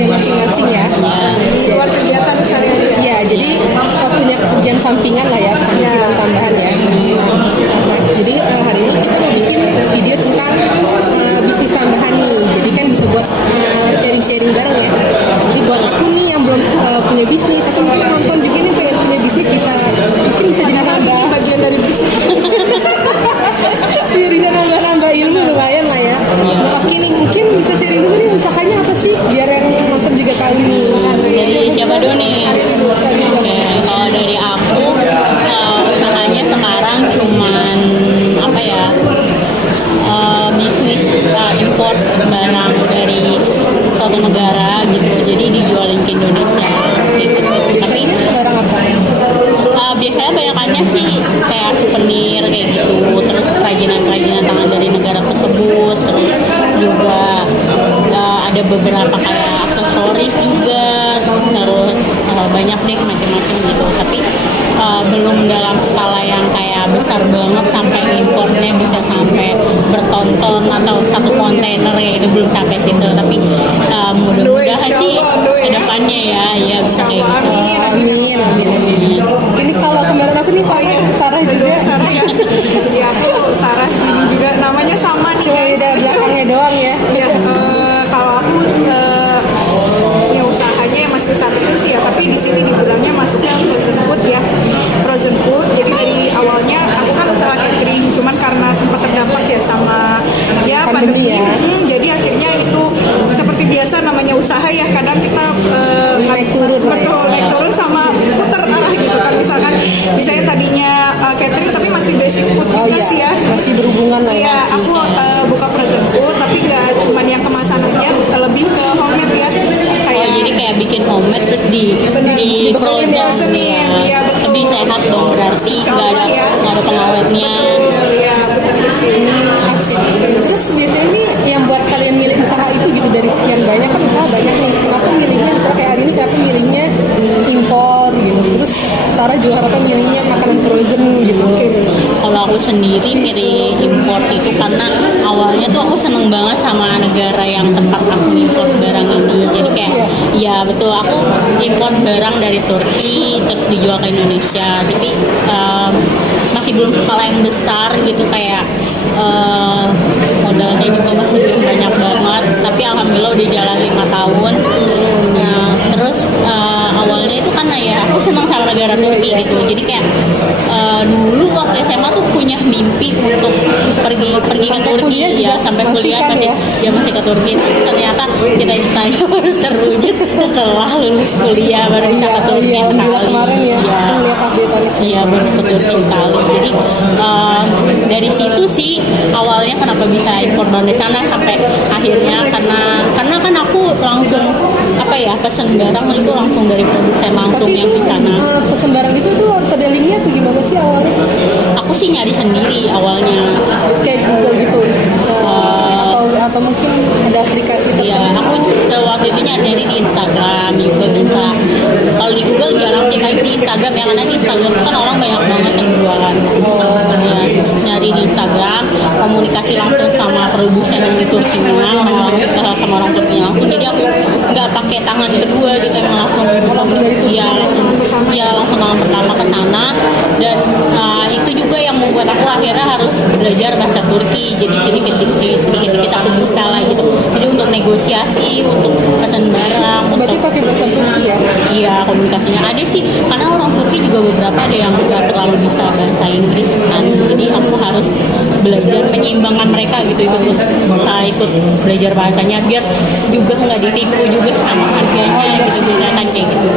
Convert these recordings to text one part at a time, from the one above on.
bisnisnya masing-masing ya. Buat kegiatan sehari-hari. Iya, jadi punya kerjaan sampingan lah ya, penghasilan tambahan ya. Nah, jadi hari ini kita mau bikin video tentang bisnis tambahan nih. Jadi kan bisa buat sharing-sharing bareng ya. Jadi buat aku nih yang belum punya bisnis atau mungkin nonton juga nih pengen punya bisnis mungkin bisa jadi nambah Bagian dari bisnis. biar bisa nambah ilmu lumayan lah ya. Nah, oke nih mungkin bisa sharing dulu nih usahanya apa sih biar yang nonton juga tahu nih. Dari siapa dulu nih? Oke, kalau dari aku usahanya sekarang cuman apa ya, bisnis import barang dari suatu negara gitu, jadi dijualin ke Indonesia gitu. Tapi Barang apa? biasanya banyakannya sih kayak souvenir kayak gitu, terus kerajinan tangan dari negara tersebut, terus juga ada beberapa kayak aksesoris juga, terus banyak deh macam-macam gitu. Tapi belum dalam skala yang kayak besar banget sampai importnya bisa sampai bertonton atau satu kontainer kayak gitu, belum sampai situ. Tapi mudah-mudahan sih kedepannya ya bisa kayak gitu. Amin. Ini kalau kemarin aku nih Sarah juga. Sarah ya. Jadi aku Sarah ini juga namanya sama nih. Cuma beda belakangnya doang ya. Iya, kalau aku punya usahanya yang masih usaha kecil sih ya, tapi di sini dibilangnya masuknya frozen food ya. Frozen food. Jadi dari awalnya aku kan usaha catering, cuman karena sempat terdampak ya sama ya pandemi. ya. Jadi akhirnya itu seperti biasa namanya usaha ya, kadang kita Naik turun lah ya. betul, naik turun sama putar arah gitu kan. Misalnya tadinya catering tapi masih basic food Oh juga iya, sih ya. masih berhubungan lah ya. Iya, aku buka frozen food tapi nggak cuma yang kemasan aja, lebih ke homemade ya. Kayak Jadi kayak bikin homemade terus di Betulin ya, frozen senin, ya, betul. lebih sehat dong, berarti Insya nggak Allah ada ya. nggak ada pengawetnya. ya betul sih. Terus biasanya nih yang buat kalian milih usaha itu gitu dari sekian banyak kan usaha banyak nih. Kenapa milihnya misalnya kayak hari ini kenapa milihnya impor gitu. Terus Sarah juga kenapa milihnya makanan frozen gitu. Kalau aku sendiri milih import itu karena awalnya tuh aku seneng banget sama negara yang tempat aku import barang ini. Jadi kayak ya betul, aku import barang dari Turki terus dijual ke Indonesia. Tapi masih belum skala yang besar gitu, kayak modalnya juga masih belum banyak banget. Tapi alhamdulillah udah jalan 5 tahun. Nah, terus awalnya itu karena ya aku senang sama negara Turki gitu. Jadi kayak dulu waktu SMA tuh punya mimpi untuk pergi ke Turki ya, sampai kuliah kan masih ke Turki. Terus ternyata cita-citanya baru terwujud setelah lulus kuliah, baru bisa ke Turki sekali. Kemarin ya, aku lihat update-an. Iya, baru ke Turki sekali. Jadi dari situ sih awalnya kenapa bisa impor dari sana sampai akhirnya karena kan aku langsung pesen barang itu langsung dari produsen langsung. Tapi yang di sana. Pesen barang itu tuh harus ada linknya tuh gimana sih awalnya? Aku sih nyari sendiri awalnya. Kayak Google gitu. Atau mungkin ada aplikasi Iya, aku waktu itu nyari di Instagram juga bisa. Kalau di Google jarang sih, kayak di Instagram ya, karena di Instagram kan orang banyak banget yang jualan. Ya, nyari di Instagram, komunikasi langsung sama produsen yang di Turkinya, sama orang Turkinya langsung. Jadi aku nggak pakai tangan kedua gitu, emang langsung dari Turki. Langsung tangan pertama ke sana. Dan itu juga yang membuat aku akhirnya harus belajar bahasa Turki. Jadi sedikit aku bisa lah gitu. Jadi untuk negosiasi, untuk pesan barang. Berarti pakai bahasa Turki ya? Iya, komunikasinya ada sih. Karena orang Turki juga beberapa ada yang nggak terlalu bisa bahasa Inggris kan. Jadi aku harus belajar menyeimbangkan mereka gitu, ikut belajar bahasanya biar juga nggak ditipu juga sama harganya gitu, kan kayak gitu.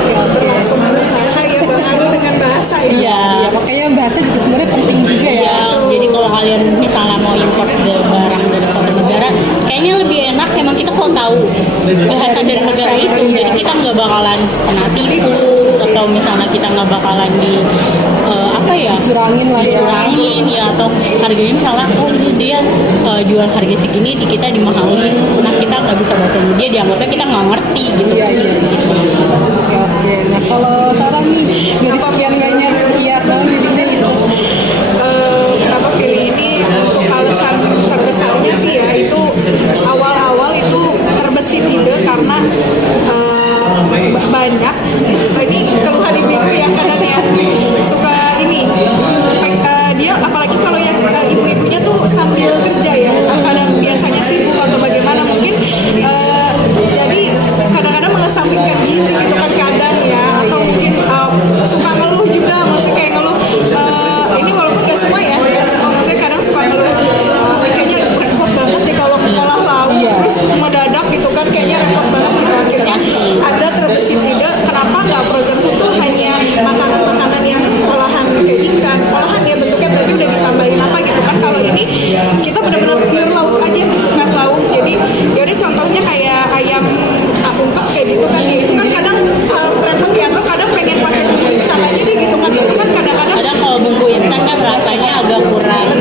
Oke. Langsung berusaha ya berpengaruh dengan bahasa ya. Iya. Makanya bahasa juga sebenarnya penting juga ya. Iya, jadi kalau kalian misalnya mau import barang dari suatu negara, kayaknya lebih enak emang kita kalau tahu bahasa dari negara itu. Jadi kita nggak bakalan kena tipu, atau misalnya kita nggak bakalan dicurangin ya, atau harganya misalnya ini dia jual harga segini, di kita dimahalin. Nah, kita nggak bisa bahasa India, dianggapnya kita nggak ngerti gitu. Iya. Oke. Nah, kalau Sarah nih dari sekian banyak milihnya itu Kenapa pilih ini? Untuk alasan terbesarnya sih ya itu awal-awal itu terbesit ide karena kalau bumbu instan kan rasanya agak kurang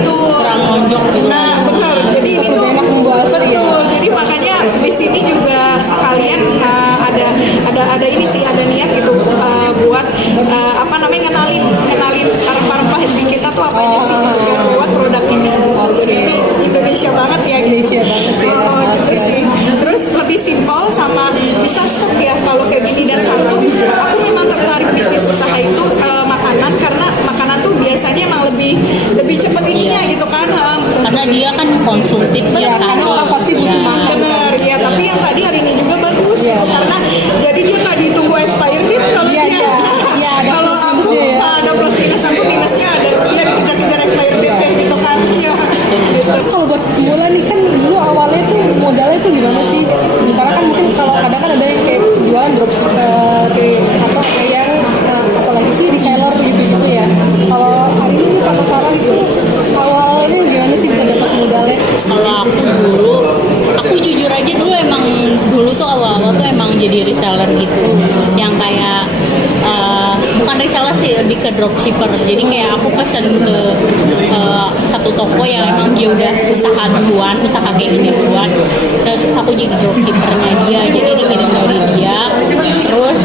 ngonjok gitu. Nah, benar. Jadi ini tuh lebih enak bumbu asli ya. betul. Jadi makanya di sini juga sekalian ada ini sih, ada niat gitu buat apa namanya ngenalin rempah-rempah di kita tuh apa aja sih gitu, biar buat produk ini. Jadi ini Indonesia banget ya. Indonesia banget ya. Oh, gitu sih. Terus lebih simpel sama bisa stok ya kalau kayak gini. Dan satu, aku memang tertarik bisnis usaha itu makanan, karena makanan tuh biasanya emang lebih cepet ininya gitu kan. Karena dia kan konsumtif Iya, tiap karena hari. orang pasti butuh Iya. makan. Bener ya, tapi yang tadi hari ini juga bagus Iya. gitu, karena jadi dia nggak ditunggu expired date kalau Iya, dia. iya. Iya, ada Kalau plus aku minusnya ya. ada plus minus, aku minusnya ada dia dikejar-kejar expired date kayak gitu kan. Iya. Terus kalau buat pemula nih kan dulu awalnya tuh modalnya tuh gimana sih? Misalnya kan mungkin kalau kadang kan ada yang kayak jualan dropshipper atau kayak yang apalagi sih reseller gitu-gitu ya. Kalau hari ini sama Sarah itu awalnya gimana sih bisa dapat modalnya? Kalau aku jujur aja dulu emang dulu tuh awal-awal tuh emang jadi reseller gitu, yang kayak bukan reseller sih, lebih ke dropshipper. Jadi kayak aku pesen ke satu toko yang emang dia udah usaha duluan, usaha kayak gini duluan, terus aku jadi dropshippernya dia, jadi dikirim dari dia, terus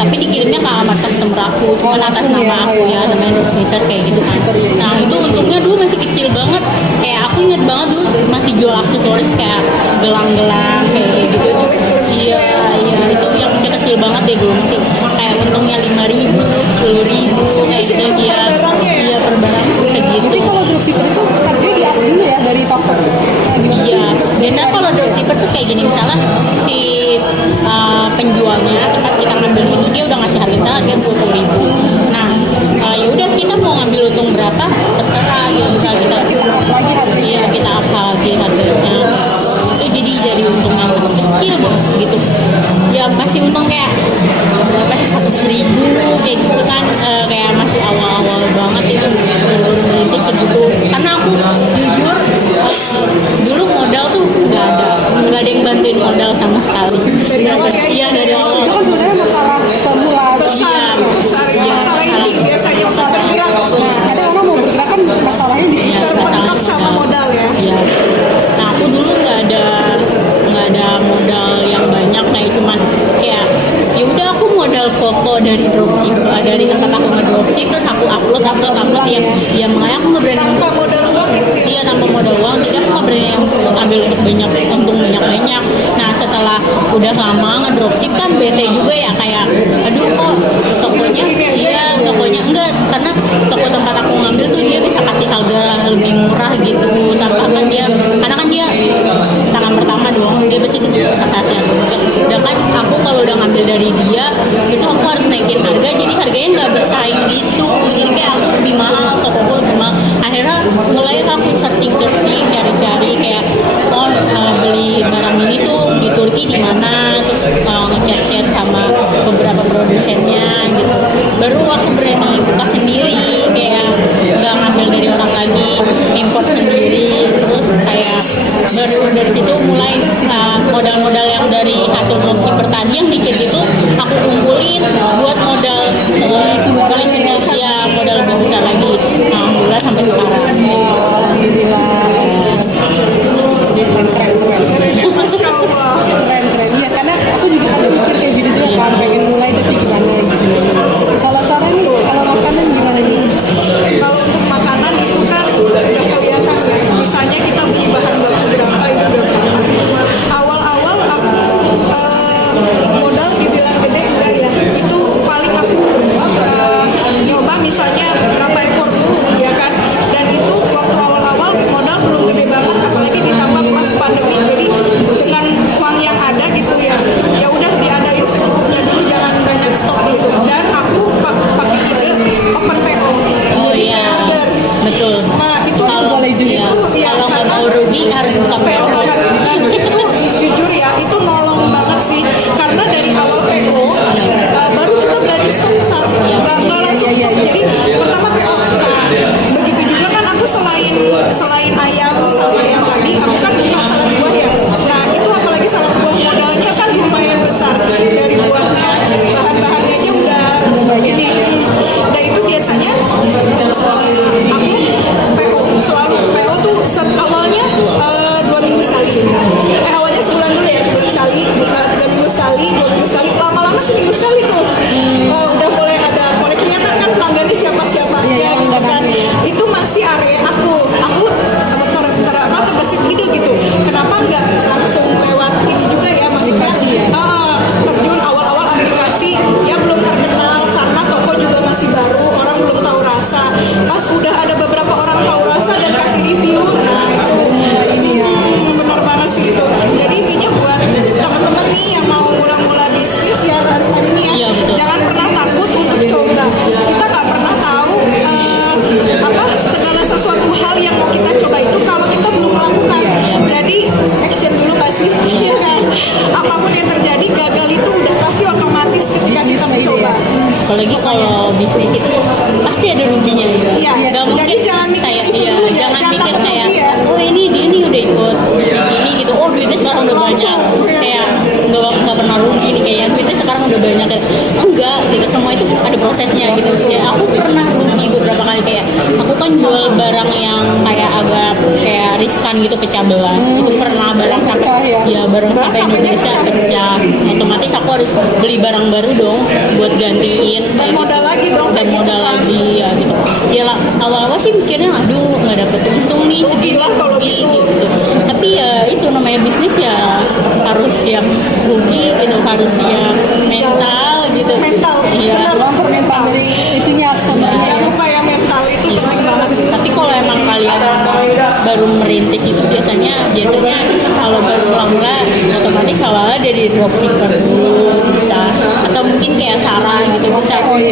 tapi dikirimnya ke alamat customer aku, cuma atas nama aku ya, namanya Twitter kayak gitu kan. Nah itu untungnya dulu masih kecil banget, kayak aku inget banget dulu masih jual aksesoris kayak gelang-gelang kayak gitu. Iya itu yang kecil banget deh dulu, masih kayak untungnya 5.000, 10.000 kayak gitu dia. Iya per barang segitu. Jadi kalau dropshipper itu harganya di up dulu ya dari toko. Iya, biasanya kalau dropshipper tuh kayak gini, misalnya si penjualnya tempat kita ngambil itu dia udah ngasih harga 20.000. Nah, ya udah kita mau ngambil untung berapa terserah gitu, misalnya kita up lagi harganya. iya kita up lagi harganya. Itu jadi untung yang lebih kecil gitu. Ya masih untung kayak berapa sih 100.000 kayak gitu kan, kayak masih awal-awal banget itu baru merintis segitu. Karena aku jujur dulu modal tuh nggak ada yang bantuin modal sama sekali. Iya dari awal. Itu kan sebenarnya masalah pemula. Besar ya, masalah inti biasanya usaha bergerak. Nah, kadang orang mau bergerak kan masalahnya di situ. Iya, Terpentok sama modal ya. Iya. Nah aku dulu nggak ada modal yang banyak, kayak cuman kayak ya udah aku modal foto dari dropship, dari tempat aku ngedropship, terus aku upload ya makanya aku nggak berani Tanpa modal uang gitu ya. dia tanpa modal uang, jadi aku nggak berani ambil untung banyak. Nah setelah udah lama ngedropship kan bete juga ya, kayak aduh kok tokonya enggak, karena toko tempat aku ngambil tuh dia bisa kasih harga lebih murah gitu, tanpa kan dia karena kan dia tangan pertama doang, dia pasti kasih harga. Dan kan aku kalau udah ngambil dari dia itu aku harus naikin harga, jadi harganya nggak bersaing gitu, jadi kayak aku lebih mahal, tokoku lebih mahal. Akhirnya mulai aku cari kayak beli barang ini tuh di Turki di mana, terus ngechat sama beberapa produsennya gitu, baru aku berani buka sendiri, kayak nggak ngambil dari orang lagi, import sendiri. Terus kayak baru dari situ mulai modal-modal yang dari hasil dropshipper tadi yang dikit itu aku kumpulin buat modal beli kan. Itu masih area aku terbesit ide gitu. Kenapa nggak langsung lewat ini juga ya, maksudnya Aplikasi ya? terjun awal-awal aplikasi ya, belum terkenal karena toko juga masih baru, orang belum tahu rasa. Pas udah ada beberapa orang tahu rasa dan kasih review, nah itu Baru mulai ini ya. benar banget sih gitu. Jadi intinya buat teman-teman nih yang mau mula-mula bisnis ya, hari ini ya, Iya, betul. jangan pernah takut untuk coba. Kita nggak pernah tahu segala sesuatu hal yang mau kita coba itu kalau kita belum melakukan. Jadi action dulu pasti, ya kan. Apapun yang terjadi, gagal itu udah pasti otomatis ketika kita mencoba. Apalagi kalau bisnis itu pasti ada ruginya gitu. Iya, Nggak mungkin jadi jangan mikir kayak itu iya, dulu ya, jangan jangan mikir takut kayak rugi ya. oh ini dia nih udah ikut bisnis ini gitu, oh duitnya sekarang udah banyak, kayak nggak pernah rugi nih, kayak duitnya sekarang udah banyak, kayak enggak gitu, semua itu ada prosesnya gitu. Ya, aku pernah rugi beberapa kali, kayak aku kan jual barang yang kayak agak kayak riskan gitu, pecah belah. Itu pernah barang Pecah ya? ya barang Barang sampai sampainya Indonesia pecah. pecah, otomatis aku harus beli barang baru dong buat gantiin Dan kayak modal lagi dong, dan kayak gitu modal kan. lagi ya gitu. Ya lah, awal-awal sih mikirnya aduh nggak dapet untung nih, Rugi segini lah kalau rugi gitu. gitu. Tapi ya itu namanya bisnis ya, harus siap rugi gitu, harus siap mental gitu. Mental, Iya. benar. Memang mental dari itunya customer-nya Jangan ya. lupa ya, mental itu penting banget sih. Tapi kalau emang kalian baru merintis itu biasanya kalau baru mula-mula otomatis awalnya dari dropshipper dulu bisa, atau mungkin kayak Sarah gitu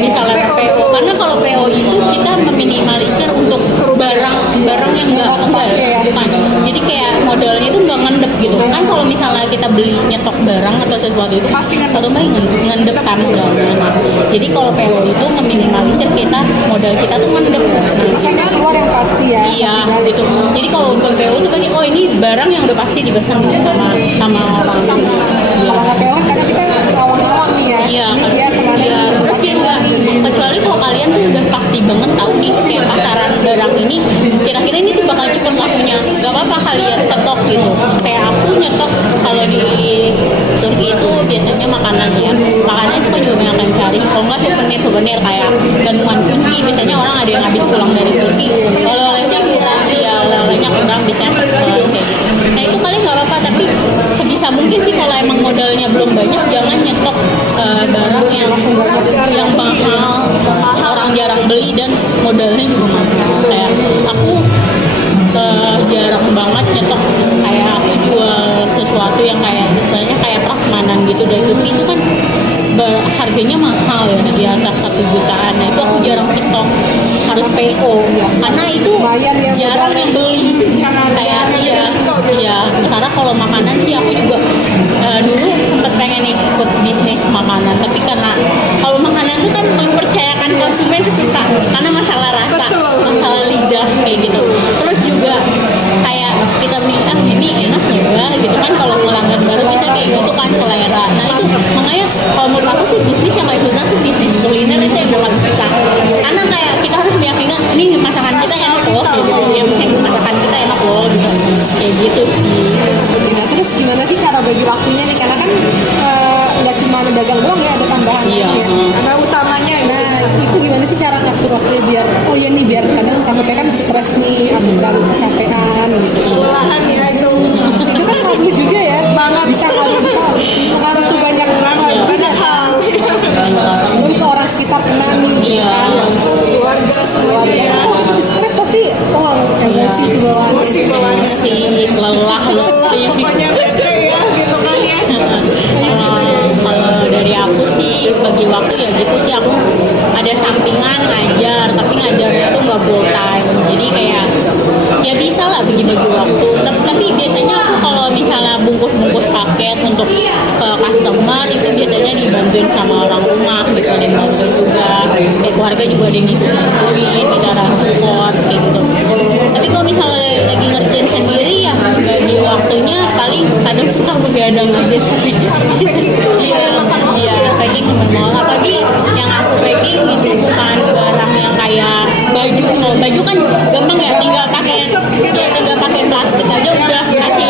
bisa lewat PO, karena kalau PO itu kita meminimalisir untuk barang yang enggak ya, bukan. Jadi kayak modalnya itu enggak ngendep gitu kan. Kalau misalnya kita beli nyetok barang atau sesuatu itu Pasti ngendep. otomatis ngendep kan modalnya. Jadi kalau PO itu meminimalisir kita modal kita tuh ngendep. Makanya keluar yang pasti ya. Iya, pasti balik. gitu. Jadi kalau PO tuh pasti oh ini barang yang udah pasti dipesan sama orang. Iya. Kalau nggak PO kan karena kita awang-awang nih ya. Iya, Ini dia kemarin. iya. Terus dia enggak, kecuali kalau kalian tuh udah pasti banget tahu nih kayak pasaran barang ini kira-kira ini tuh bakal cepet lakunya, nggak apa-apa kalian stok gitu. Kayak aku nyetok kalau di Turki itu biasanya makanan ya, makanan itu kan juga banyak yang cari. Kalau nggak souvenir kayak gantungan kunci, biasanya orang ada yang habis pulang dari Turki, oleh-olehnya kurang, ya oleh-olehnya kurang biasanya kayak gitu. Nah itu kalian nggak apa-apa, tapi sebisa mungkin sih kalau emang modalnya belum banyak, jangan nyetok barang yang mahal, orang jarang beli dan modalnya juga mahal. Kayak aku jarang banget nyetok, kayak aku jual sesuatu yang kayak misalnya kayak prasmanan gitu dari Turki itu kan harganya mahal ya, di atas 1 jutaan. Nah itu aku jarang nyetok, harus PO karena itu Lumayan ya, jarang yang beli. Jangan Kayak iya, resiko gitu. iya. Karena kalau makanan sih aku juga dulu sempat pengen ikut bisnis makanan, tapi karena kalau makanan itu kan mempercayakan konsumen susah karena masalah rasa, Betul. masalah lidah kayak gitu. Terus juga kayak kita minta ini enak ya gitu kan, kalau pelanggan baru kita kayak gitu kan selera. Nah itu makanya kalau menurut aku sih bisnis yang kayak tuh bisnis kuliner itu yang paling susah, karena kayak kita harus meyakinkan ini masakan kita enak loh gitu, ya misalnya masakan kita enak loh gitu, kayak gitu sih. Nah, terus gimana sih cara bagi waktunya nih? Karena kan nggak cuma dagang doang ya, ada tambahan. Iya. Ya. Ada utamanya ini. Nah, itu gimana sih cara ngatur waktunya biar oh ya nih biar kadang takutnya kan stres nih atau terlalu kecapean gitu. Kelelahan ya itu. Itu kan ngaruh juga ya. Banget. Bisa ngaruh tuh banyak banget. Banyak hal. Belum ke orang sekitar kena nih. Iya. Keluarga semuanya ya. Oh, itu stres pasti. Oh, emosi itu bawaan. Emosi bawaannya. Si lelah loh. Pokoknya bete ya gitu kan ya. Kalau dari aku sih bagi waktu ya gitu sih, aku ada sampingan ngajar, tapi ngajarnya tuh nggak full time, jadi kayak ya bisa lah bagi-bagi waktu. Tapi biasanya aku kalau misalnya bungkus-bungkus paket untuk ke customer itu biasanya dibantuin sama orang rumah gitu, ada yang bantuin juga, kayak keluarga juga ada yang dibantuin, kita ada support kayak gitu. Tapi kalau misalnya lagi ngerjain sendiri ya bagi waktunya paling kadang suka begadang aja. Packing tuh Iya, packing normal. Apalagi yang aku packing itu bukan barang yang kayak baju. Kalau baju kan gampang ya, tinggal pakai plastik aja udah kasih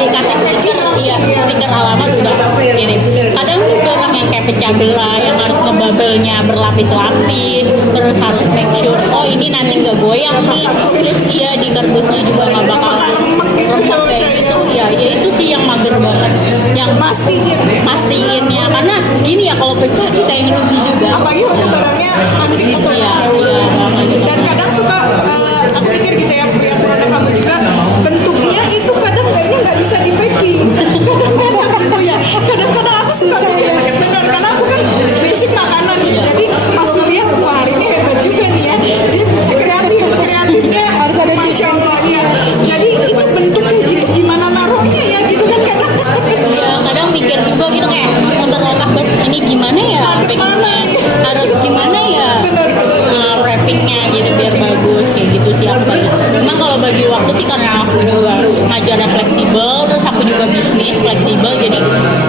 stiker, iya stiker alamat udah kirim. Kadang tuh barang yang kayak pecah belah yang harus bubble-nya berlapis-lapis, terus harus make sure oh ini nanti nggak goyang nih, terus iya di kardusnya juga nggak bakalan remek kayak gitu. Ya itu sih yang mager banget, yang pastiin ya, karena gini ya kalau pecah kita yang rugi juga. Apalagi waktu barangnya antik atau Iya, baru iya, makanya. dan kadang suka aku pikir gitu ya, lihat produk kamu juga bentuknya itu kadang kayaknya nggak bisa di packing, kadang-kadang gitu ya, kadang-kadang aku suka mikir benar karena aku kan basic makanan ya, jadi pas ngeliat wah hari ini hebat juga nih ya, dia kreatifnya Harus ada masya Allah ya, jadi itu bentuknya gitu gimana naruhnya ya gitu kan kadang Ya kadang mikir juga gitu kayak muter-otak banget ini gimana ya packingnya, harus gimana ya wrappingnya gitu biar bagus kayak gitu sih aku paling. Memang kalau bagi waktu sih karena aku juga ngajarnya fleksibel, terus aku juga bisnis fleksibel, jadi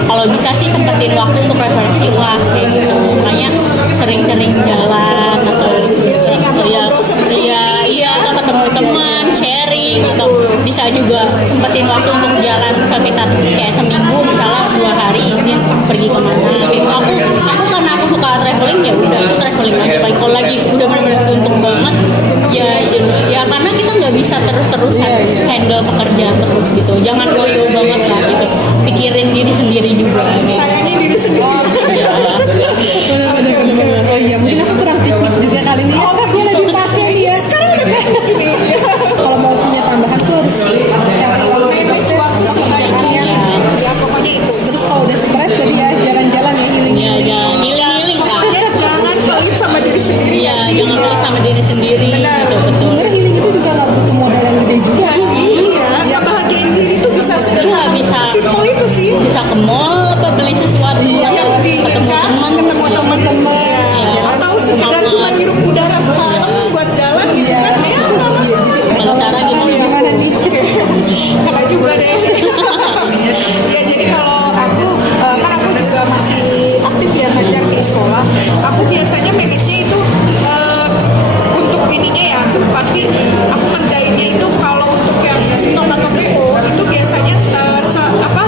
kalau bisa sih sempetin waktu untuk refreshing lah kayak gitu. Makanya sering-sering jalan atau iya atau ketemu teman sharing, atau bisa juga sempetin waktu untuk jalan sekitar kayak seminggu misalnya 2 hari izin pergi kemana kayak gitu. Aku karena aku suka traveling ya udah aku traveling aja. Kalau lagi udah benar-benar beruntung banget ya karena kita nggak bisa terus-terusan handle pekerjaan terus gitu, jangan loyo banget lah gitu, pikirin diri sendiri juga gitu. sayangnya diri sendiri. Oh iya, mungkin aku kurang piknik juga kali ini. Oh, gue lagi pakai nih ya. Sekarang udah kayak gini. Kalau mau punya tambahan tuh harus cari Manage waktu sebaiknya. Ya pokoknya itu. Terus kalau udah stres jadi ya jalan-jalan ya healing. Ya jangan healing lah. Pokoknya jangan pelit sama diri sendiri. Iya, ya sih. jangan pelit sama diri sendiri Benar. gitu, betul. Sebenarnya healing itu juga nggak butuh modal yang gede juga sih. Iya, kebahagiaan diri itu bisa sederhana. Iya, bisa. Simpel itu sih. Bisa ke mall apa beli sesuatu Yang atau ketemu diinginkan, teman ketemu teman-teman. Iya. Atau sekedar Sama. cuma hirup udara malam buat jalan gitu kan. Ya, nggak masalah. kalau cara gimana? Gimana nih? Kena juga deh. Ya jadi kalau aku kan aku juga masih aktif ya ngajar di sekolah. Aku biasanya manage-nya itu untuk ininya ya pasti aku kerjainnya itu kalau untuk yang stok atau PO itu biasanya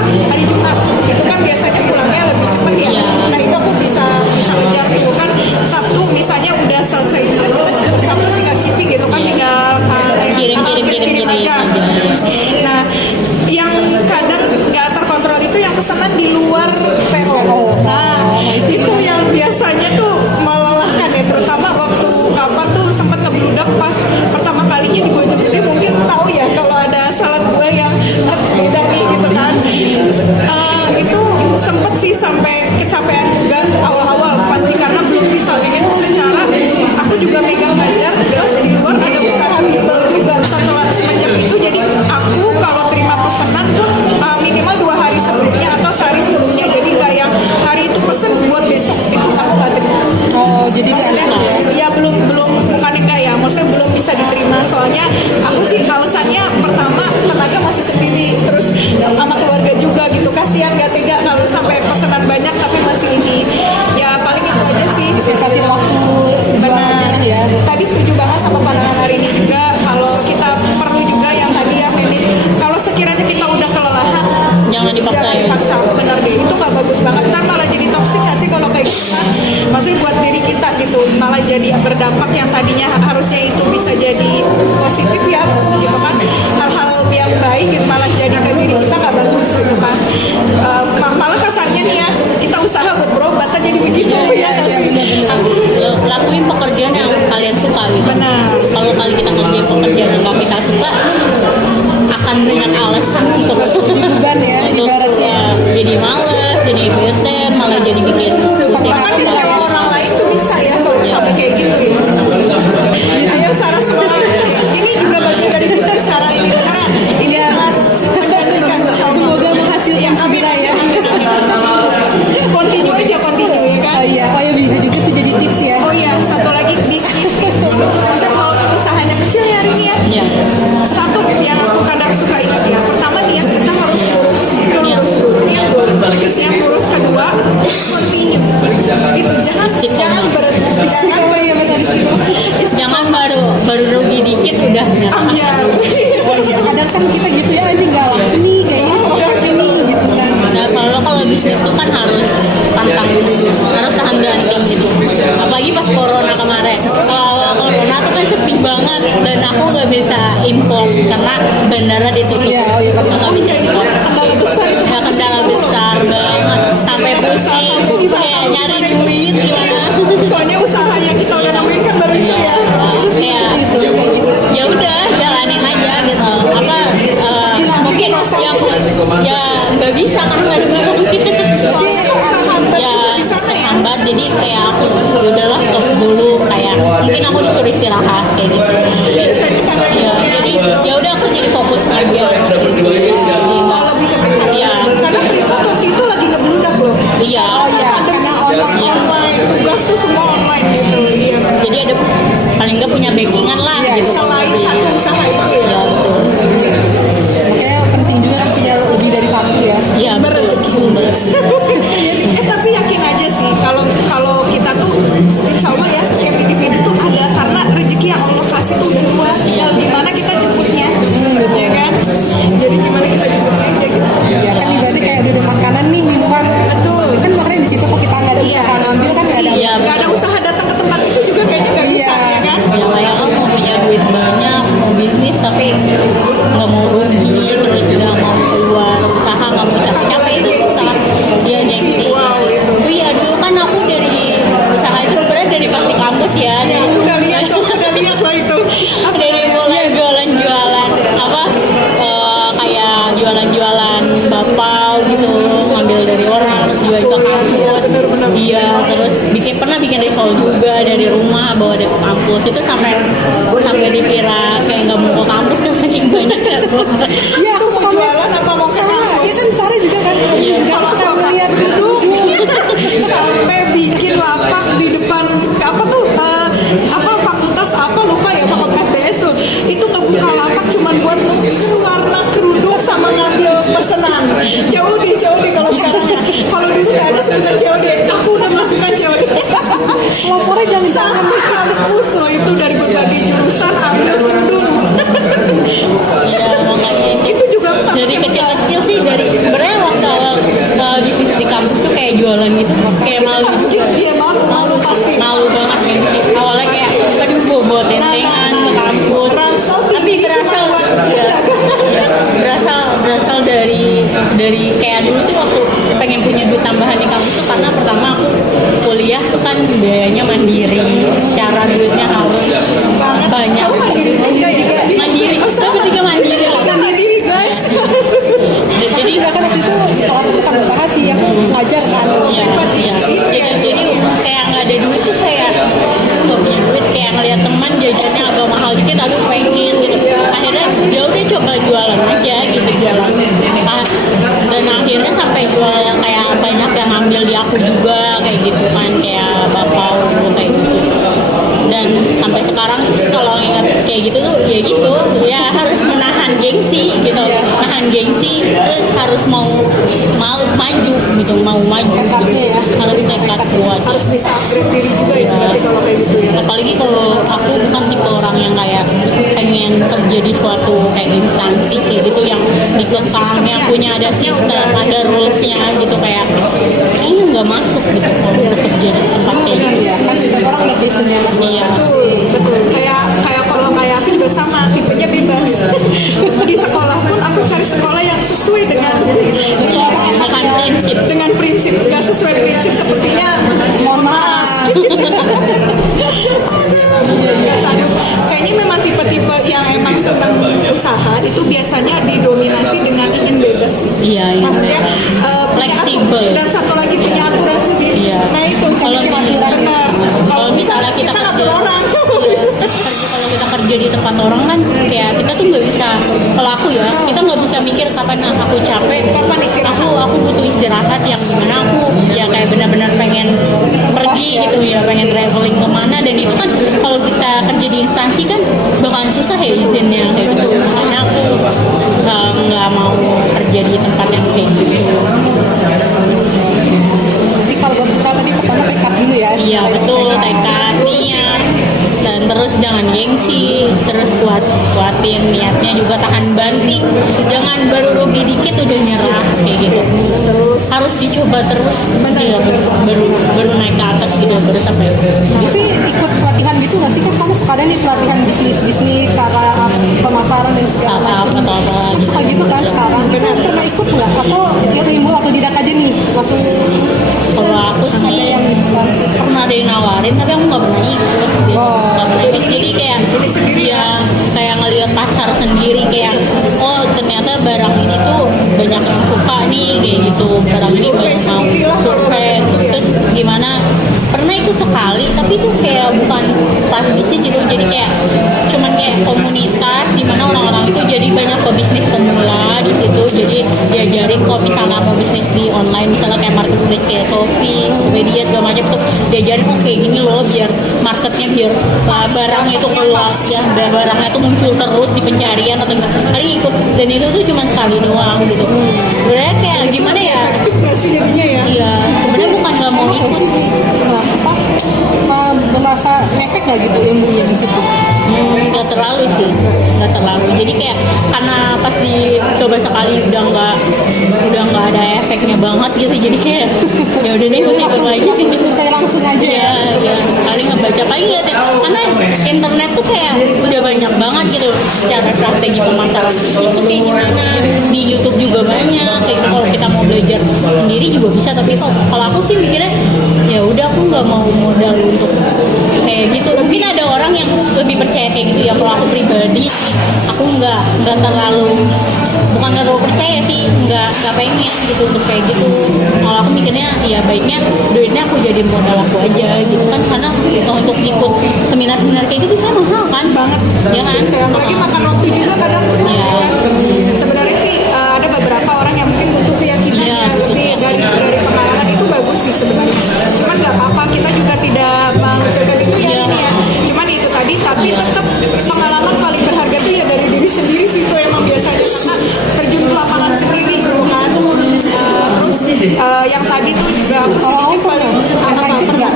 hari Jumat itu kan biasanya pulangnya lebih cepat ya. Iya. Nah itu aku bisa kejar gitu kan. Sabtu misalnya udah selesai juga kita Sabtu tinggal shipping gitu kan, tinggal kirim aja. Nah, yang kadang nggak terkontrol itu yang pesanan di luar PO. Nah, itu yang biasanya tuh melelahkan ya, terutama waktu kapan tuh sempat ngebludak pas pertama kalinya di Bojonggede, mungkin tahu ya kalau ada salad buah yang dari gitu kan. Itu sempet sih sampai kecapean juga awal-awal pasti karena belum bisa lihat secara aku juga megang ngajar jelas di luar ada usaha bimbel juga. Setelah semenjak itu jadi aku kalau terima pesanan tuh minimal 2 hari sebelumnya atau sehari sebelumnya, jadi nggak yang hari itu pesen buat besok itu aku nggak terima. Oh, jadi Maksudnya, ya belum bukannya enggak ya, maksudnya belum bisa diterima soalnya aku sih alasannya pertama tenaga masih sendiri, terus sama keluarga juga gitu, kasihan nggak tega kalau sampai pesanan banyak tapi masih ini ya paling itu aja sih. siasatin waktu. Benar ya. Tadi setuju banget sama pandangan hari ini juga kalau kita perlu juga yang tadi ya manage. Kalau sekiranya kita udah kelelahan Jangan dipaksa jangan ya. dipaksa, benar deh itu nggak bagus banget, ntar malah jadi toksik nggak sih kalau kayak gitu kan. Maksudnya buat diri kita gitu malah jadi berdampak yang tadinya harusnya itu bisa jadi positif ya gitu kan, hal-hal yang baik gitu malah jadi ke diri kita nggak bagus gitu kan. Malah kasarnya nih ya kita usaha buat berobat kan jadi begitu ya nggak sih? Lakuin pekerjaan yang kalian suka gitu. Benar. Kalau kali kita ngerjain pekerjaan yang nggak kita suka, akan banyak alasan untuk Beban ya, untuk ya, jadi males, jadi bete, malah jadi bikin pusing. Bahkan kecewa orang lain tuh bisa ya kalau sampai kayak gitu ya. Ayo Sarah semangat. Ini juga bagian dari bisnis Sarah ini karena ini sangat menjanjikan. Semoga menghasilkan segera ya. Continue aja ya kan. Oh iya, oh ya bisa juga tuh jadi tips ya. Oh iya, satu lagi bisnis. Maksudnya mau usahanya kecil ya hari ini ya. Iya. Satu yang aku kadang suka ingat ya. Pertama nih ya kita harus lurus. Itu Iya. lurus dulu. Yang lurus kedua continue. Itu jangan berhenti. Oh iya betul sih. Jangan baru rugi dikit udah Ambiar. Oh iya, kadang kan kita gitu ya, ini nggak langsung nih kayaknya profit ini gitu kan. Nah kalau bisnis tuh kan harus pantang, harus tahan banting gitu. nggak bisa impor karena bandara ditutup. Iya, oh iya, Nggak bisa impor. kendala besar itu. Ya kendala besar banget sampai pusing kayak nyari duit gimana. Soalnya usaha yang kita udah nemuin kan baru itu ya. Kayak ya udah jalanin aja gitu. Apa mungkin ya nggak bisa kan nggak ada ya terhambat jadi kayak aku ya udahlah stop dulu kayak mungkin aku disuruh istirahat kayak gitu. Ya, jadi ya udah aku jadi fokus aja. Mau lebih ke privat. Iya. Karena privat waktu itu lagi ngebludak loh. Iya. Karena online tugas tuh semua online gitu. Iya. Jadi ada paling nggak punya backingan lah gitu. Selain satu usaha itu ya. Ya betul. Makanya penting juga kan punya lebih dari satu ya. Iya betul. Tapi yakin aja sih kalau kita tuh insya Allah ya setiap individu tuh ada karena rezeki yang Allah kasih tuh udah luas. Tinggal gimana kita jemputnya, ya kan? Jadi gimana kita jemputnya aja gitu. Ya kan berarti kayak udah ada makanan nih, minuman. Betul. Kan makanya di situ kok kita nggak ada usaha ngambil kan nggak ada. Iya. Gak ada usaha datang ke tempat itu juga kayaknya nggak bisa ya kan? Ya kayak aku mau punya duit banyak, mau bisnis tapi nggak mau rugi, terus juga mau keluar usaha nggak mau capek-capek itu sangat dia gengsi. Wow, itu. Oh iya dulu kan aku dari usaha itu sebenarnya dari pas di kampus ya. Ya, aku udah lihat loh itu. Dari mulai jualan-jualan apa kayak jualan-jualan bapau gitu ngambil dari orang terus jual ke kampus. Iya terus pernah bikin risol juga dari rumah bawa ke kampus itu sampai dikira kayak nggak mau ke kampus kan saking banyak kan. Iya, Itu mau jualan apa mau ke Iya kampus? kan Sarah juga kan. Iya. Kalau suka melihat Duduk sampai bikin lapak di depan apa tuh apa fakultas apa lupa ya fakultas FBS tuh itu ngebuka lapak cuman buat warna kerudung sama ngambil pesanan COD kalau sekarang ya kalau dulu nggak ada sebutan COD aku udah melakukan COD lapornya jangan satu kampus loh itu dari berbagai jurusan ambil kerudung Iya makanya itu juga aku nggak dari pakai kecil-kecil sih dari sebenarnya waktu awal bisnis di kampus tuh kayak jualan gitu kayak malu juga. Iya malu pasti Malu banget kan sih awalnya kayak aduh bawa tentengan ke kampus Ransel tapi tinggi berasal cuma buat ya, berasal dari kayak dulu tuh waktu pengen punya duit tambahan di kampus tuh karena pertama aku kuliah tuh kan biayanya mandiri cara duitnya harus banyak kamu mandiri juga ya mandiri tapi tiga mandiri kita mandiri guys jadi kan waktu itu kalau aku bukan usaha sih yang ngajar kan. ya, jadi kayak nggak ada duit tuh kayak nggak punya duit kayak ngeliat teman jajannya agak mahal dikit aduh pengen gitu akhirnya ya udah coba jualan aja gitu jualan dan akhirnya sampai jual kayak banyak yang ngambil di aku juga kayak gitu kan kayak bapau kayak gitu dan sampai sekarang sih kalau ingat kayak gitu tuh ya gitu ya harus menahan gengsi gitu nahan gengsi terus harus mau maju gitu mau maju Tekadnya ya. harus tekad kuat harus bisa upgrade diri juga ya berarti kalau kayak gitu ya apalagi kalau aku bukan tipe orang yang kayak pengen kerja di suatu kayak instansi kayak gitu yang dikekang yang punya ada sistem ada rulesnya gitu kayak kayaknya nggak masuk gitu kalau untuk kerja di tempat kayak gitu. Iya kan setiap orang ada passionnya masing-masing. Iya. betul kayak kalau kayak aku juga sama tipenya bebas di sekolah pun aku cari sekolah yang sesuai dengan prinsip nggak sesuai prinsip sepertinya Mohon maaf. nggak sanggup kayaknya memang tipe-tipe yang emang senang usaha itu biasanya didominasi dengan ingin bebas Iya, maksudnya punya Fleksibel. dan satu lagi punya aturan sendiri Iya. nah itu Kalau benar kalau misalnya kita ngatur kerja orang kalau kita kerja di tempat orang kan kayak kita tuh nggak bisa kalau aku ya kita nggak bisa mikir kapan aku capek Kapan istirahat. aku butuh istirahat yang dimana aku ya kayak benar-benar pengen pergi gitu ya pengen traveling kemana dan itu kan kalau kita kerja di instansi kan bakalan susah ya izinnya kayak gitu makanya aku nggak mau kerja di tempat yang kayak gitu. Jadi kalau buat usaha tadi pertama tekad dulu ya. Iya betul tekad niat dan terus jangan gengsi terus kuat kuatin niatnya juga, tahan banting, jangan baru rugi dikit udah nyerah kayak gitu. Terus Harus dicoba terus, ya, baru naik ke atas gitu, baru sampai. Tapi ikut pelatihan gitu nggak sih, kan suka ada nih pelatihan bisnis cara pemasaran dan segala macam. Apa Suka gitu kan sekarang. Kita pernah ikut nggak? Atau ilmu atau didak aja nih langsung? Kalau aku Ada sih yang gitu kan. pernah ada yang nawarin tapi aku nggak pernah ikut gitu. Oh, Nggak pernah ikut. Jadi kayak Jadi sendiri ya kayak ngelihat pasar sendiri, kayak oh ternyata barang ini tuh banyak yang suka nih kayak gitu, barang ini Survei banyak mau sendiri lah kalau survei. bahasa itu ya. Terus gimana, pernah ikut sekali tapi itu kayak bukan kelas bisnis itu, jadi kayak cuman kayak komunitas di mana orang-orang itu jadi banyak pebisnis pemula di situ, jadi diajarin kok misalnya mau bisnis di online, misalnya kayak marketplace kayak Shopee, Tokopedia segala macam tuh diajarin kok kayak gini loh, biar marketnya biar barang itu keluar ya, biar barangnya tuh muncul terus di pencarian atau enggak. Paling ikut, dan itu tuh cuma sekali doang gitu. Sebenarnya kayak gimana ya? efektif nggak sih jadinya ya? Iya, sebenarnya bukan nggak mau Nggak ikut. sih merasa efek nggak gitu ilmunya di situ? Nggak terlalu sih, nggak terlalu. Jadi kayak karena pas dicoba sekali udah nggak ada efeknya banget gitu. Jadi kayak ya udah deh, nggak usah ikut lagi sih. Survei langsung aja ya. Iya, paling ngebaca, paling lihat ya. Karena internet tuh kayak udah banyak banget gitu cara strategi pemasaran itu kayak gimana. Di YouTube juga banyak. Kayak gitu, kalau kita mau belajar sendiri juga bisa. Tapi kalau aku sih mikirnya ya udah, aku nggak mau modal untuk kayak gitu. Mungkin ada orang yang lebih percaya kayak gitu ya. Kalau aku pribadi, aku nggak terlalu, bukan nggak terlalu percaya sih, nggak pengen gitu untuk kayak gitu. Kalau aku mikirnya ya baiknya duitnya aku jadi modal aku aja gitu kan, karena untuk ikut seminar kayak gitu bisa mahal kan banget ya kan. Apalagi makan waktu juga kadang. Iya. Sebenarnya sih ada beberapa orang yang mungkin butuh keyakinan Iya, yang lebih dari pengalaman, itu bagus sih sebenarnya. Cuman nggak apa-apa, kita juga tidak mengucapkan itu ya Iya. ini ya. Cuman itu tadi, tapi tetap pengalaman paling berharga itu ya dari diri sendiri sih, itu emang biasanya karena terjun ke lapangan sendiri gitu kan. Terus yang tadi tuh juga Kalau sedikit aku paling pernah ikut nggak?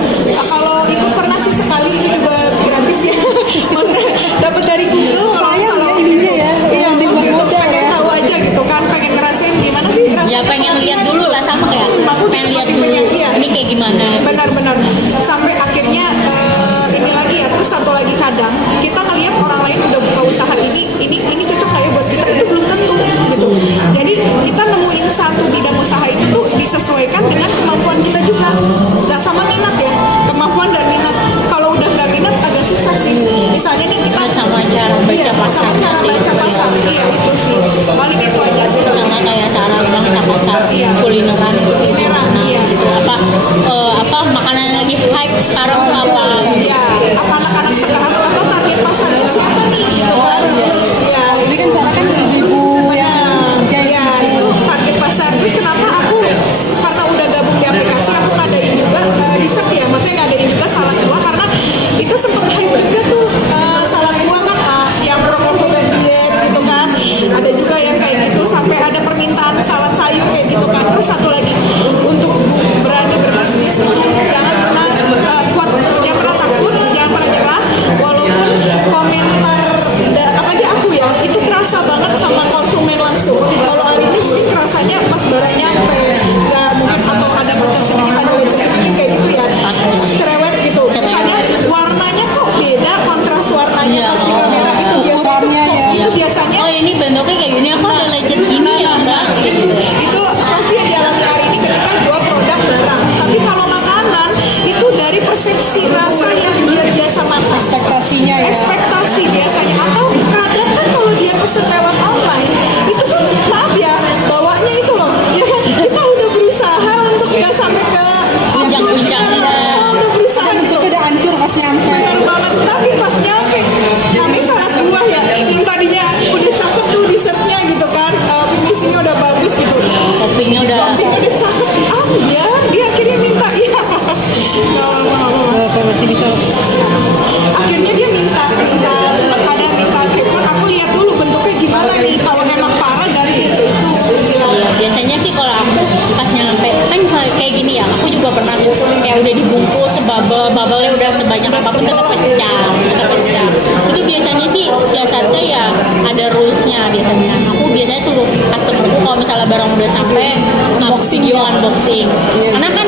kalau ikut pernah sih sekali, itu juga gratis ya. Maksudnya dapat dari Google. Sayang kalau ya ininya ya, iya, landing mau page kalau misalnya barang udah sampai video unboxing. Karena kan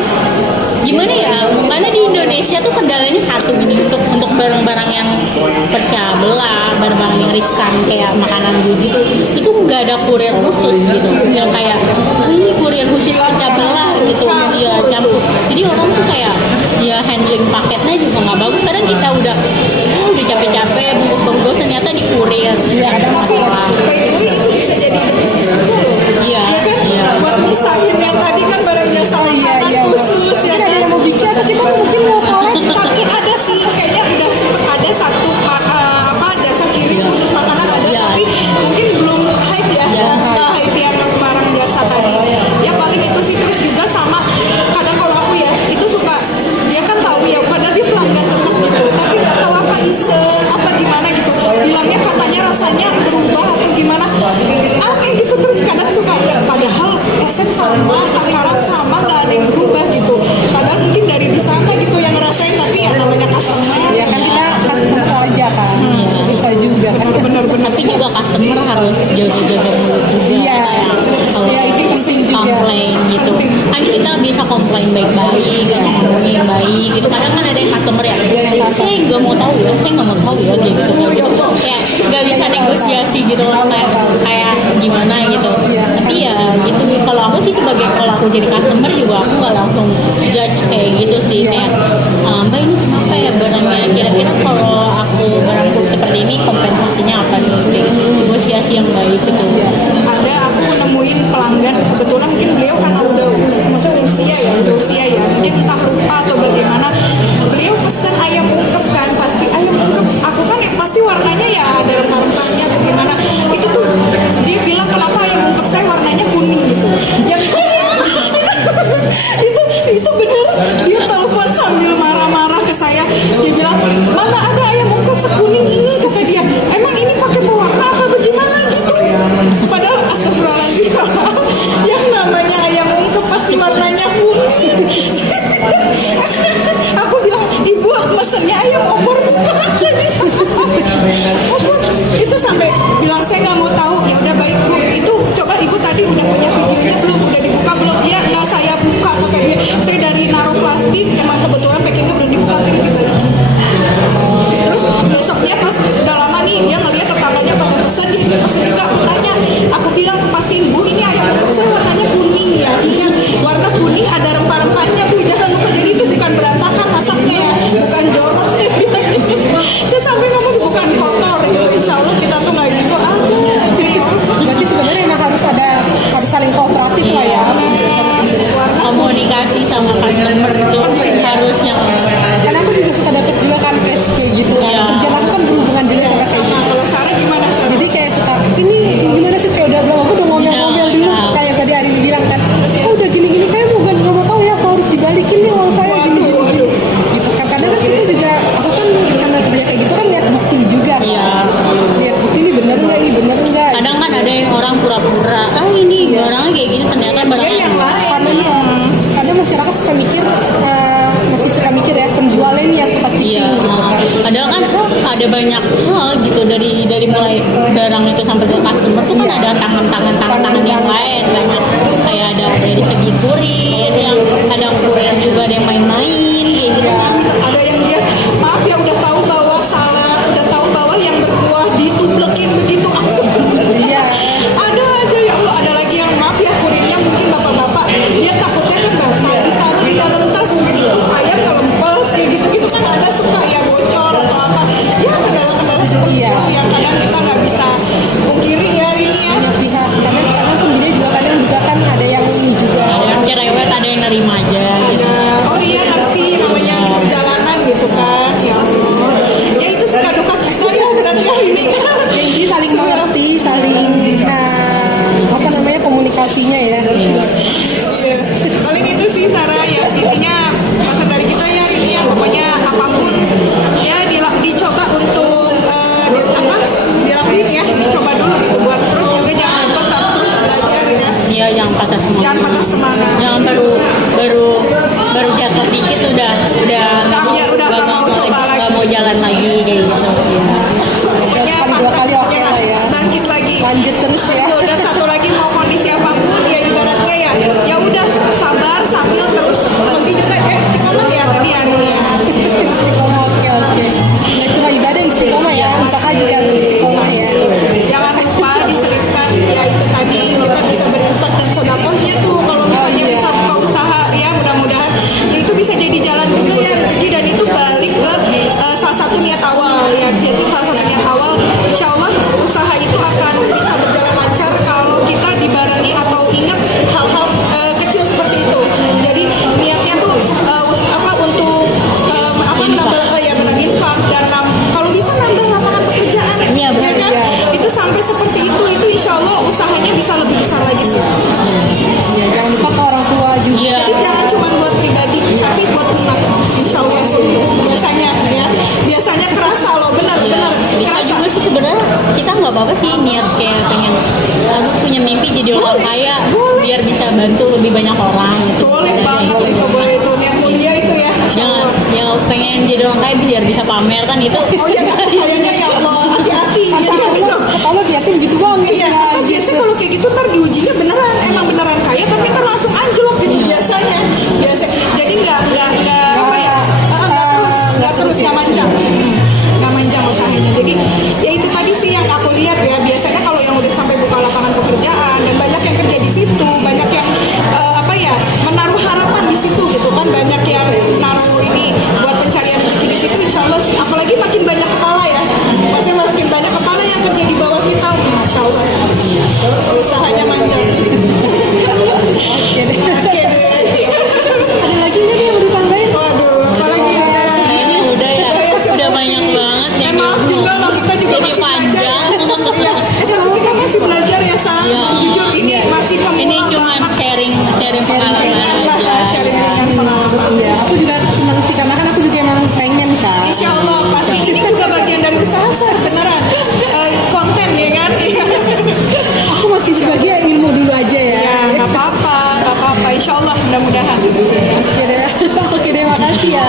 gimana ya, karena di Indonesia tuh kendalanya satu gini, untuk barang-barang yang pecah belah, barang-barang yang riskan kayak makanan gitu, itu nggak ada kurir khusus gitu, yang kayak ini kurir khusus pecah belah gitu, ya campur. Jadi orang tuh kayak ya handling paketnya juga nggak bagus. Kadang kita udah capek-capek bungkus ternyata di kurir, ya ada Tapi masalah. by the way itu bisa jadi ide bisnis juga loh. Iya, Ya kan? iya. Buat misahin yang tadi kan barang jasa makanan khusus ya Kita ada kan. yang mau bikin atau kita mungkin mau collab. Tapi ada sih kayaknya udah sempet ada satu jasa kirim khusus makanan ada, Iya. tapi mungkin belum hype ya, nggak hype yang barang jasa tadi. Ya paling itu sih. Terus juga sama kadang kalau aku ya itu suka, dia kan tahu ya padahal dia pelanggan tetap gitu, tapi nggak tahu apa iseng apa gimana gitu, bilangnya katanya rasanya berubah atau gimana kayak gitu. Terus kadang suka padahal resep sama, takaran sama, nggak ada yang berubah gitu, padahal mungkin dari di sana gitu yang ngerasain, tapi ya namanya customer Ya kan kita kasih aja kan. Bisa juga kan. bener-bener. Tapi juga customer harus jaga-jaga mulut juga. Iya. Kalau Ya, itu penting juga. komplain gitu. Kan kita bisa komplain baik-baik, kan ngomongin baik gitu. Kadang kan ada yang customer ya, saya nggak mau tahu ya, saya nggak mau tahu ya kayak gitu. Ya nggak bisa negosiasi gitu loh, kayak gimana gitu. Tapi ya gitu. Kalau aku sih kalau aku jadi customer juga aku nggak langsung judge kayak gitu sih, kayak Mbak ini kenapa ya barangnya, kira-kira kalau aku barangku seperti ini kompensasinya apa nih, kayak gitu. Negosiasi yang baik gitu. Ada aku nemuin pelanggan, kebetulan mungkin beliau karena maksudnya usia ya mungkin entah lupa atau bagaimana, beliau pesen ayam ungkep kan, pasti ayam ungkep aku kan pasti warnanya ya ada rempah-rempahnya atau gimana, itu tuh dia bilang kenapa ayam ungkep saya warnanya kuning gitu, yang itu bener, dia telepon sambil marah-marah ke saya, dia bilang mana ada ayam ungkep sekuning ini, kata dia, emang ini pakai pewarna apa bagaimana gitu, padahal astagfirullahaladzim yang namanya ayam ungkep pasti warnanya kuning. Aku bilang ibu mesennya ayam opor bukan. Itu sampai bilang saya nggak mau tahu, ya udah baik bu, itu coba ibu tadi udah punya videonya belum, udah dibuka belum, ya nggak saya buka, kata dia, saya dari naruh plastik emang kebetulan packingnya belum dibuka, akhirnya dibalikin. Terus besoknya pas udah lama nih dia ngeliat tetangganya pada pesen, dia ikut pesen juga, aku tanya, aku bilang pastiin bu ini ayam ungkep saya warnanya kuning ya, ingat warna kuning ada rempah-rempahnya bu, jangan lupa, jadi itu bukan berantakan masaknya ya, bukan jorok, saya bilang gitu. Saya sampai ngomong bukan kotor gitu, insya Allah kita tuh nggak gitu, jadi Berarti sebenarnya emang harus saling kooperatif lah ya. Komunikasi sama customer itu harus yang Karena aku juga suka dapet juga kan case kayak gitu. Iya. Kerjaan aku kan berhubungan juga sama kayak sama. gitu. Kalau Sarah gimana Sarah? Jadi kayak suka ini gimana sih, kayak udah bilang aku udah ngomel-ngomel dulu, Iya. kayak tadi Arin bilang kan, oh udah gini-gini saya nggak mau tahu ya, aku harus dibalikin nih uang saya gini-gini. Waduh. Gitu kan, kadang kan kita juga, aku kan karena kerja kayak gitu kan lihat bukti juga. Iya. Lihat bukti ini bener nggak, ini bener nggak. kadang kan ada yang orang pura-pura ini barangnya kayak gini, ternyata Dia barangnya yang lain. Karena ya, kadang masyarakat suka mikir, masih suka mikir ya penjualnya ini yang suka cheating iya. gitu kan. Padahal kan ada banyak hal gitu, dari mulai barang itu sampai ke customer tuh kan ada tangan yang lain banyak, kayak ada dari segi kurir yang kadang kurir juga ada yang main-main kayak gitu kan. Ada yang dia maaf ya udah tahu bahwa salah, udah tahu bahwa yang berkuah ditublekin begitu langsung. Iya. Ada aja ya Allah, ada lagi yang maaf ya kurirnya mungkin bapak-bapak dia takutnya kan basah, ditaruh di dalam tas itu ayam kelempes kayak gitu kan, ada suka ya bocor atau apa ya, kendala-kendala seperti Iya. itu yang kadang kita nggak bisa pungkiri ya ini ya. Banyak pihak, kadang pembeli juga kadang kan ada yang ini juga. Ada yang cerewet, ada yang nerima aja gitu. Oh iya ngerti namanya di perjalanan gitu kan, ya Allah. Ya itu suka duka kita ya berarti ya ini. Jadi saling mengerti, saling apa namanya komunikasinya ya. Iya. Paling itu sih Sarah ya, intinya pesan dari kita ya ini ya, pokoknya apapun ya dicoba untuk dilakuin ya, dicoba dulu gitu buat terus juga jangan lupa terus belajar ya, Iya, jangan patah semangat. jangan patah semangat. Jangan baru jatuh dikit udah nggak mau jalan lagi kayak gitu. Pokoknya sekali dua kali oke ya, lah ya. bangkit lagi. Lanjut terus ya. Udah satu lagi mau kondisi apapun Istiqomah, oke. Nggak cuma ibadah istiqomah ya, usaha juga harus istiqomah ya. Jangan lupa diselipkan ya itu tadi kita bisa berinfak dan sodakohnya tuh kalau misalnya bisa buka usaha ya mudah-mudahan ya itu bisa jadi jalan juga ya rezeki dan itu balik ke salah satu niat awal ya jadi salah satu niat awal insya Allah usaha itu akan bisa berjalan lancar kalau kita dibarengi atau ingat hal-hal kecil seperti itu jadi niatnya tuh untuk menambah ya benar infak dan kalau bisa nambah lapangan pekerjaan Iya, ya benar. kan itu sampai seperti itu insya Allah usahanya bisa lebih besar lagi sih. Ya, jangan lupa ke orang tua juga. Iya. Jadi jangan cuma buat pribadi, tapi buat umat. Insya Allah sih. Biasanya kerasa loh, benar Bisa kerasa. juga sih sebenarnya kita nggak apa-apa sih niat kayak pengen aku punya mimpi jadi orang kaya biar bisa bantu lebih banyak orang gitu. Boleh banget itu, boleh itu niat mulia itu ya. Insya Jangan Allah. yang pengen jadi orang kaya biar bisa pamer kan itu. Oh iya, kayaknya ya Allah hati-hati. Ya, kan itu. Pertama niatnya begitu banget. Iya, atau biasanya kalau kayak gitu ntar diujinya beneran, emang beneran kaya, tapi ntar langsung anjlok jadi biasanya. Jadi nggak apa ya, nggak terus nggak manjang usahanya. Jadi ya itu tadi sih yang aku lihat ya. Biasanya kalau yang udah sampai buka lapangan pekerjaan dan banyak yang kerja di situ, banyak yang menaruh harapan di situ gitu kan, banyak yang naruh ini buat pencarian rezeki di situ. Insya Allah sih, apalagi makin banyak kepala ya, makin banyak kepala yang kerja di bawah kita, masya Allah sih. Usahanya manjang. Oke deh. Oke deh. Ada lagi nggak nih yang mau ditambahin? Waduh, apalagi ya. Kayaknya udah ya, cukup udah sih. banyak banget yang Maaf juga loh, kita juga jadi masih belajar. panjang. Iya, kita masih belajar ya, Sang. Iya. Jujur ini masih pemula. Ini cuma sharing pengalaman Ringan lah, aja. sharing ringan pengalaman. Iya, aku juga senang sih karena kan aku juga emang pengen kan. Insya Allah pasti ini juga bagian dari usaha Sar, beneran. Konten ya kan? Aku masih sebagai ilmu dulu aja ya. Ya nggak apa-apa. Insya Allah mudah-mudahan. Oke deh, makasih ya.